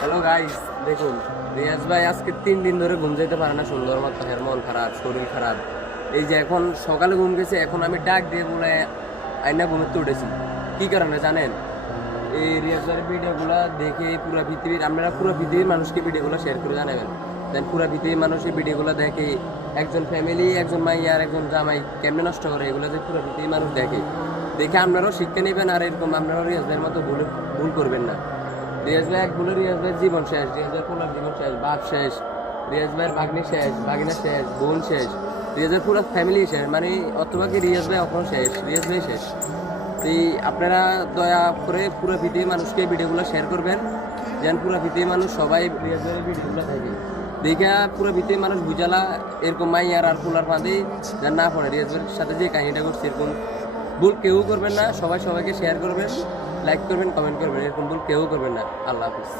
Hello guys, দেখুন রিয়াজ ভাই আজকে 3 দিন ধরে ঘুম যেতে পারে না, সুন্দর মতো হের মন খারাপ, শরীর খারাপ। এই যে এখন সকালে ঘুম গেছে, এখন আমি ডাক দিয়ে বলে আইনা ঘুমোতে উঠেছি। কি কারণে জানেন? এই রিয়াজ ভাইয়ের ভিডিওগুলো দেখে পুরো পৃথিবীর, আপনারা পুরো পৃথিবীর মানুষকে ভিডিওগুলো শেয়ার করে জানাবেন। দেন পুরো পৃথিবীর মানুষের ভিডিওগুলো দেখে একজন ফ্যামিলি, একজন মাইয়ার, একজন জামাই কেমনে নষ্ট করে, এগুলো যে পুরো পৃথিবীর মানুষ দেখে, দেখে আপনারাও শিক্ষা নেবেন। আর এরকম আপনারাও রিয়াজ ভাইয়ের মতো ভুল করবেন না। রিয়াজ ভাই এক ভুলে রিয়াজ ভাইয়ের জীবন শেষ, রিয়াজ ভাইয়ের পোলার জীবন শেষ, বাপ শেষ, রিয়াজ ভাইয়ের ভাগ্নি শেষ, ভাগিনা শেষ, বোন শেষ, রিয়াজ ভাইয়ের পুরো ফ্যামিলি শেষ। মানে অথবা কি রিয়াজ ভাই এখনো শেষ, রিয়াজ ভাই শেষ। এই আপনারা দয়া করে পুরো পৃথিবীর মানুষকে ভিডিওগুলো শেয়ার করবেন, যেন পুরো পৃথিবীর মানুষ সবাই রিয়াজ ভাইয়ের ভিডিওগুলো দেখে। দেখা পুরো পৃথিবীর মানুষ বুঝালা এরকম মাইয়ার আর পোলার ফাঁদে যেন না পড়ে। রিয়াজ ভাইয়ের সাথে যে কাহিনীটা করছে এরকম ভুল কেউ করবেন না। সবাই সবাইকে শেয়ার করবেন, লাইক করবেন, কমেন্ট করবেন, এরকম ভুল কেউ করবেন না। আল্লাহ হাফিজ।